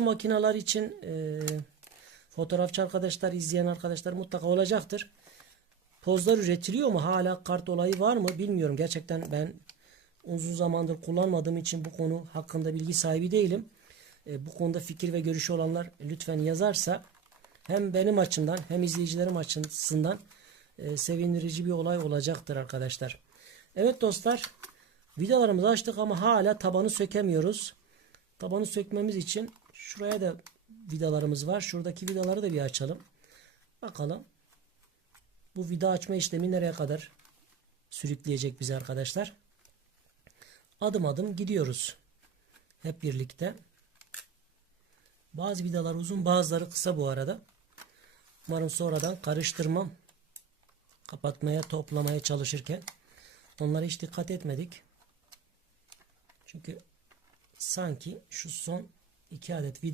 makineler için e, fotoğrafçı arkadaşlar, izleyen arkadaşlar mutlaka olacaktır. Pozlar üretiliyor mu? Hala kart olayı var mı? Bilmiyorum. Gerçekten ben uzun zamandır kullanmadığım için bu konu hakkında bilgi sahibi değilim. E, bu konuda fikir ve görüşü olanlar lütfen yazarsa hem benim açımdan hem izleyicilerim açısından e, sevindirici bir olay olacaktır arkadaşlar. Evet dostlar vidalarımızı açtık ama hala tabanı sökemiyoruz. Tabanı sökmemiz için şuraya da vidalarımız var. Şuradaki vidaları da bir açalım. Bakalım bu vida açma işlemi nereye kadar sürükleyecek bizi arkadaşlar. Adım adım gidiyoruz. Hep birlikte. Bazı vidalar uzun bazıları kısa bu arada. Umarım sonradan karıştırmam. Kapatmaya toplamaya çalışırken. Onlara hiç dikkat etmedik. Çünkü sanki şu son iki adet vida